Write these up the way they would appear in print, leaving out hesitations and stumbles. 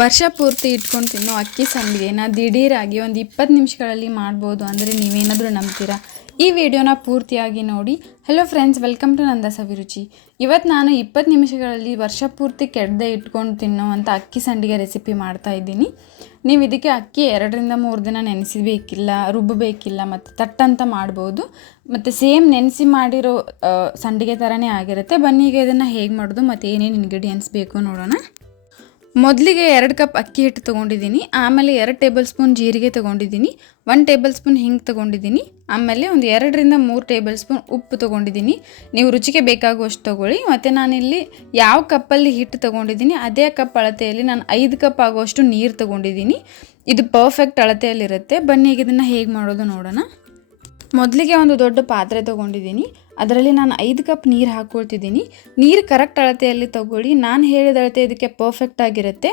ವರ್ಷ ಪೂರ್ತಿ ಇಟ್ಕೊಂಡು ತಿನ್ನೋ ಅಕ್ಕಿ ಸಂಡಿಗೆನ ದಿಢೀರಾಗಿ ಒಂದು 20 ನಿಮಿಷಗಳಲ್ಲಿ ಮಾಡ್ಬೋದು ಅಂದರೆ ನೀವೇನಾದರೂ ನಂಬ್ತೀರಾ? ಈ ವಿಡಿಯೋನ ಪೂರ್ತಿಯಾಗಿ ನೋಡಿ. ಹಲೋ ಫ್ರೆಂಡ್ಸ್, ವೆಲ್ಕಮ್ ಟು ನಂದ ಸವಿರುಚಿ. ಇವತ್ತು ನಾನು 20 ನಿಮಿಷಗಳಲ್ಲಿ ವರ್ಷ ಪೂರ್ತಿ ಕೆಡದೆ ಇಟ್ಕೊಂಡು ತಿನ್ನೋವಂಥ ಅಕ್ಕಿ ಸಂಡಿಗೆ ರೆಸಿಪಿ ಮಾಡ್ತಾ ಇದ್ದೀನಿ. ನೀವು ಇದಕ್ಕೆ ಅಕ್ಕಿ 2 ರಿಂದ 3 ದಿನ ನೆನೆಸಬೇಕಿಲ್ಲ, ರುಬ್ಬಬೇಕಿಲ್ಲ, ಮತ್ತು ತಟ್ಟಂತ ಮಾಡ್ಬೋದು. ಮತ್ತು ಸೇಮ್ ನೆನೆಸಿ ಮಾಡಿರೋ ಸಂಡಿಗೆ ಥರನೇ ಆಗಿರುತ್ತೆ. ಬನ್ನಿ ಈಗ ಇದನ್ನು ಹೇಗೆ ಮಾಡೋದು ಮತ್ತು ಏನೇನು ಇಂಗ್ರೀಡಿಯೆಂಟ್ಸ್ ಬೇಕು ನೋಡೋಣ. ಮೊದಲಿಗೆ 2 ಕಪ್ ಅಕ್ಕಿ ಹಿಟ್ಟು ತೊಗೊಂಡಿದ್ದೀನಿ. ಆಮೇಲೆ 2 ಟೇಬಲ್ ಸ್ಪೂನ್ ಜೀರಿಗೆ ತೊಗೊಂಡಿದ್ದೀನಿ, 1 ಟೇಬಲ್ ಸ್ಪೂನ್ ಹಿಂಗೆ ತೊಗೊಂಡಿದ್ದೀನಿ. ಆಮೇಲೆ ಒಂದು 2 ರಿಂದ 3 ಟೇಬಲ್ ಸ್ಪೂನ್ ಉಪ್ಪು ತೊಗೊಂಡಿದ್ದೀನಿ. ನೀವು ರುಚಿಗೆ ಬೇಕಾಗುವಷ್ಟು ತೊಗೊಳ್ಳಿ. ಮತ್ತು ನಾನಿಲ್ಲಿ ಯಾವ ಕಪ್ಪಲ್ಲಿ ಹಿಟ್ಟು ತೊಗೊಂಡಿದ್ದೀನಿ ಅದೇ ಕಪ್ ಅಳತೆಯಲ್ಲಿ ನಾನು 5 ಕಪ್ ಆಗುವಷ್ಟು ನೀರು ತೊಗೊಂಡಿದ್ದೀನಿ. ಇದು ಪರ್ಫೆಕ್ಟ್ ಅಳತೆಯಲ್ಲಿರುತ್ತೆ. ಬನ್ನಿ ಈಗ ಇದನ್ನು ಹೇಗೆ ಮಾಡೋದು ನೋಡೋಣ. ಮೊದಲಿಗೆ ಒಂದು ದೊಡ್ಡ ಪಾತ್ರೆ ತೊಗೊಂಡಿದ್ದೀನಿ. ಅದರಲ್ಲಿ ನಾನು 5 ಕಪ್ ನೀರು ಹಾಕ್ಕೊಳ್ತಿದ್ದೀನಿ. ನೀರು ಕರೆಕ್ಟ್ ಅಳತೆಯಲ್ಲಿ ತಗೊಳ್ಳಿ. ನಾನು ಹೇಳಿದ ಅಳತೆ ಇದಕ್ಕೆ ಪರ್ಫೆಕ್ಟ್ ಆಗಿರುತ್ತೆ.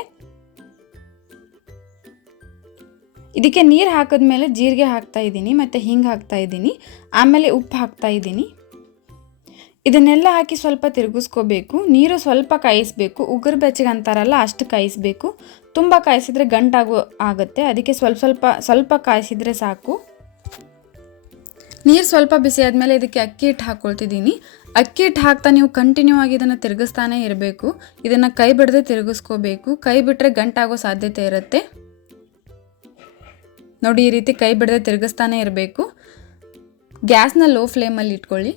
ಇದಕ್ಕೆ ನೀರು ಹಾಕಿದ್ಮೇಲೆ ಜೀರಿಗೆ ಹಾಕ್ತಾ ಇದ್ದೀನಿ, ಮತ್ತು ಹಿಂಗೆ ಹಾಕ್ತಾ ಇದ್ದೀನಿ, ಆಮೇಲೆ ಉಪ್ಪು ಹಾಕ್ತಾ ಇದ್ದೀನಿ. ಇದನ್ನೆಲ್ಲ ಹಾಕಿ ಸ್ವಲ್ಪ ತಿರುಗಿಸ್ಕೋಬೇಕು. ನೀರು ಸ್ವಲ್ಪ ಕಾಯಿಸಬೇಕು. ಉಗುರು ಬೆಚ್ಚಗೆ ಅಂತಾರಲ್ಲ ಅಷ್ಟು ಕಾಯಿಸಬೇಕು. ತುಂಬ ಕಾಯಿಸಿದರೆ ಆಗುತ್ತೆ. ಅದಕ್ಕೆ ಸ್ವಲ್ಪ ಕಾಯಿಸಿದರೆ ಸಾಕು. ನೀರು ಸ್ವಲ್ಪ ಬಿಸಿ ಆದಮೇಲೆ ಇದಕ್ಕೆ ಅಕ್ಕಿ ಹಿಟ್ಟು ಹಾಕ್ಕೊಳ್ತಿದ್ದೀನಿ. ಅಕ್ಕಿ ಹಿಟ್ಟು ಹಾಕ್ತಾ ನೀವು ಕಂಟಿನ್ಯೂ ಆಗಿ ಇದನ್ನು ತಿರುಗಿಸ್ತಾನೆ ಇರಬೇಕು. ಇದನ್ನು ಕೈ ಬಿಡದೆ ತಿರುಗಿಸ್ಕೋಬೇಕು. ಕೈ ಬಿಟ್ಟರೆ ಗಂಟಾಗೋ ಸಾಧ್ಯತೆ ಇರುತ್ತೆ. ನೋಡಿ, ಈ ರೀತಿ ಕೈ ಬಿಡದೆ ತಿರುಗಿಸ್ತಾನೆ ಇರಬೇಕು. ಗ್ಯಾಸ್ನ ಲೋ ಫ್ಲೇಮಲ್ಲಿ ಇಟ್ಕೊಳ್ಳಿ.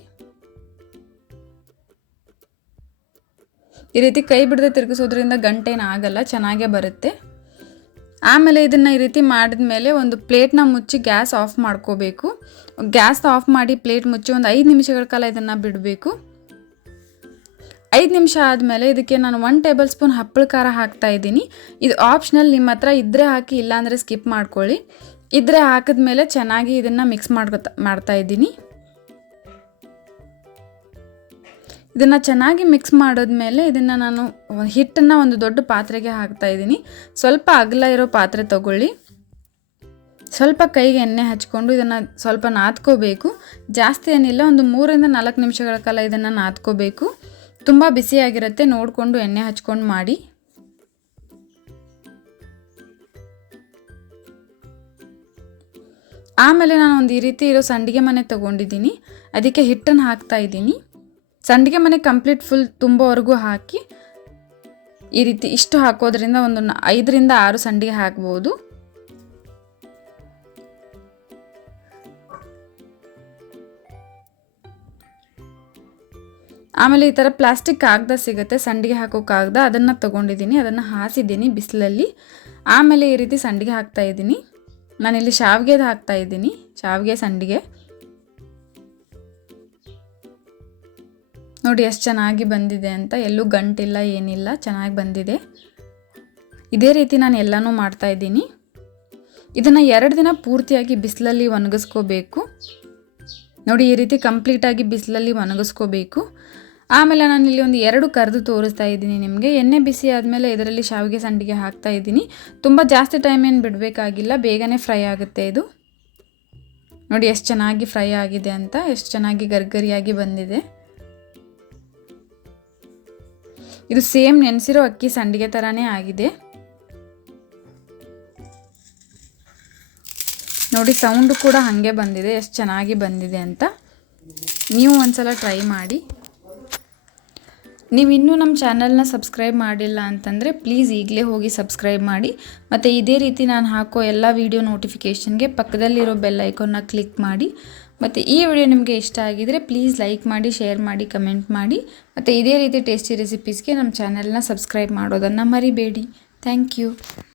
ಈ ರೀತಿ ಕೈ ಬಿಡದೆ ತಿರುಗಿಸೋದ್ರಿಂದ ಗಂಟೇನು ಆಗಲ್ಲ, ಚೆನ್ನಾಗೇ ಬರುತ್ತೆ. ಆಮೇಲೆ ಇದನ್ನು ಈ ರೀತಿ ಮಾಡಿದ ಮೇಲೆ ಒಂದು ಪ್ಲೇಟ್ನ ಮುಚ್ಚಿ ಗ್ಯಾಸ್ ಆಫ್ ಮಾಡ್ಕೋಬೇಕು. ಗ್ಯಾಸ್ ಆಫ್ ಮಾಡಿ ಪ್ಲೇಟ್ ಮುಚ್ಚಿ ಒಂದು 5 ನಿಮಿಷಗಳ ಕಾಲ ಇದನ್ನು ಬಿಡಬೇಕು. 5 ನಿಮಿಷ ಆದಮೇಲೆ ಇದಕ್ಕೆ ನಾನು 1 ಟೇಬಲ್ ಸ್ಪೂನ್ ಹಪ್ಪಳ ಖಾರ ಹಾಕ್ತಾ ಇದ್ದೀನಿ. ಇದು ಆಪ್ಷನಲ್, ನಿಮ್ಮ ಹತ್ರ ಇದ್ದರೆ ಹಾಕಿ, ಇಲ್ಲಾಂದರೆ ಸ್ಕಿಪ್ ಮಾಡ್ಕೊಳ್ಳಿ. ಇದ್ರೆ ಹಾಕಿದ್ಮೇಲೆ ಚೆನ್ನಾಗಿ ಇದನ್ನು ಮಿಕ್ಸ್ ಮಾಡ್ತಾ ಇದ್ದೀನಿ. ಇದನ್ನು ಚೆನ್ನಾಗಿ ಮಿಕ್ಸ್ ಮಾಡಿದ್ಮೇಲೆ ಇದನ್ನು ನಾನು ಹಿಟ್ಟನ್ನು ಒಂದು ದೊಡ್ಡ ಪಾತ್ರೆಗೆ ಹಾಕ್ತಾ ಇದ್ದೀನಿ. ಸ್ವಲ್ಪ ಅಗಲ ಇರೋ ಪಾತ್ರೆ ತಗೊಳ್ಳಿ. ಸ್ವಲ್ಪ ಕೈಗೆ ಎಣ್ಣೆ ಹಚ್ಕೊಂಡು ಇದನ್ನು ಸ್ವಲ್ಪ ನಾದ್ಕೋಬೇಕು. ಜಾಸ್ತಿ ಏನಿಲ್ಲ, ಒಂದು 3 ರಿಂದ 4 ನಿಮಿಷಗಳ ಕಾಲ ಇದನ್ನು ನಾದ್ಕೋಬೇಕು. ತುಂಬ ಬಿಸಿಯಾಗಿರುತ್ತೆ, ನೋಡಿಕೊಂಡು ಎಣ್ಣೆ ಹಚ್ಕೊಂಡು ಮಾಡಿ. ಆಮೇಲೆ ನಾನು ಒಂದು ಈ ರೀತಿ ಇರೋ ಸಂಡಿಗೆ ಮನೆ ತೊಗೊಂಡಿದ್ದೀನಿ. ಅದಕ್ಕೆ ಹಿಟ್ಟನ್ನು ಹಾಕ್ತಾ ಇದ್ದೀನಿ. ಸಂಡಿಗೆ ಮನೆ ಕಂಪ್ಲೀಟ್ ಫುಲ್ ತುಂಬೋವರೆಗೂ ಹಾಕಿ ಈ ರೀತಿ ಇಷ್ಟು ಹಾಕೋದ್ರಿಂದ ಒಂದು 5 ರಿಂದ 6 ಸಂಡಿಗೆ ಹಾಕ್ಬೋದು. ಆಮೇಲೆ ಈ ಥರ ಪ್ಲಾಸ್ಟಿಕ್ ಕಾಗದ ಸಿಗುತ್ತೆ, ಸಂಡಿಗೆ ಹಾಕೋ ಕಾಗದ, ಅದನ್ನು ತೊಗೊಂಡಿದ್ದೀನಿ. ಅದನ್ನು ಹಾಸಿದ್ದೀನಿ ಬಿಸಿಲಲ್ಲಿ. ಆಮೇಲೆ ಈ ರೀತಿ ಸಂಡಿಗೆ ಹಾಕ್ತಾ ಇದ್ದೀನಿ. ನಾನಿಲ್ಲಿ ಶಾವಿಗೆದು ಹಾಕ್ತಾ ಇದ್ದೀನಿ, ಶಾವಿಗೆ ಸಂಡಿಗೆ. ನೋಡಿ ಎಷ್ಟು ಚೆನ್ನಾಗಿ ಬಂದಿದೆ ಅಂತ, ಎಲ್ಲೂ ಗಂಟಿಲ್ಲ ಏನಿಲ್ಲ, ಚೆನ್ನಾಗಿ ಬಂದಿದೆ. ಇದೇ ರೀತಿ ನಾನು ಎಲ್ಲನೂ ಮಾಡ್ತಾಯಿದ್ದೀನಿ. ಇದನ್ನು 2 ದಿನ ಪೂರ್ತಿಯಾಗಿ ಬಿಸಿಲಲ್ಲಿ ಒಣಗಿಸ್ಕೋಬೇಕು. ನೋಡಿ, ಈ ರೀತಿ ಕಂಪ್ಲೀಟಾಗಿ ಬಿಸಿಲಲ್ಲಿ ಒಣಗಿಸ್ಕೋಬೇಕು. ಆಮೇಲೆ ನಾನಿಲ್ಲಿ ಒಂದು 2 ಕರೆದು ತೋರಿಸ್ತಾ ಇದ್ದೀನಿ ನಿಮಗೆ. ಎಣ್ಣೆ ಬಿಸಿ ಆದಮೇಲೆ ಇದರಲ್ಲಿ ಶಾವಿಗೆ ಸಂಡಿಗೆ ಹಾಕ್ತಾ ಇದ್ದೀನಿ. ತುಂಬ ಜಾಸ್ತಿ ಟೈಮ್ ಏನು ಬಿಡಬೇಕಾಗಿಲ್ಲ, ಬೇಗನೆ ಫ್ರೈ ಆಗುತ್ತೆ ಇದು. ನೋಡಿ ಎಷ್ಟು ಚೆನ್ನಾಗಿ ಫ್ರೈ ಆಗಿದೆ ಅಂತ, ಎಷ್ಟು ಚೆನ್ನಾಗಿ ಗರ್ಗರಿಯಾಗಿ ಬಂದಿದೆ. ಇದು ಸೇಮ್ ನೆನೆಸಿರೋ ಅಕ್ಕಿ ಸಂಡಿಗೆ ಥರನೇ ಆಗಿದೆ. ನೋಡಿ, ಸೌಂಡು ಕೂಡ ಹಾಗೆ ಬಂದಿದೆ, ಎಷ್ಟು ಚೆನ್ನಾಗಿ ಬಂದಿದೆ ಅಂತ. ನೀವು ಒಂದ್ಸಲ ಟ್ರೈ ಮಾಡಿ. ನೀವು ಇನ್ನೂ ನಮ್ಮ ಚಾನಲ್ನ ಸಬ್ಸ್ಕ್ರೈಬ್ ಮಾಡಿಲ್ಲ ಅಂತಂದರೆ ಪ್ಲೀಸ್ ಈಗಲೇ ಹೋಗಿ ಸಬ್ಸ್ಕ್ರೈಬ್ ಮಾಡಿ. ಮತ್ತು ಇದೇ ರೀತಿ ನಾನು ಹಾಕೋ ಎಲ್ಲ ವೀಡಿಯೋ ನೋಟಿಫಿಕೇಷನ್ಗೆ ಪಕ್ಕದಲ್ಲಿರೋ ಬೆಲ್ ಐಕಾನ್ನ ಕ್ಲಿಕ್ ಮಾಡಿ. ಮತ್ತು ಈ ವಿಡಿಯೋ ನಿಮಗೆ ಇಷ್ಟ ಆಗಿದರೆ ಪ್ಲೀಸ್ ಲೈಕ್ ಮಾಡಿ, ಶೇರ್ ಮಾಡಿ, ಕಮೆಂಟ್ ಮಾಡಿ. ಮತ್ತು ಇದೇ ರೀತಿ ಟೇಸ್ಟಿ ರೆಸಿಪೀಸ್ಗೆ ನಮ್ಮ ಚಾನಲ್ನ ಸಬ್ಸ್ಕ್ರೈಬ್ ಮಾಡೋದನ್ನು ಮರಿಬೇಡಿ. Thank you.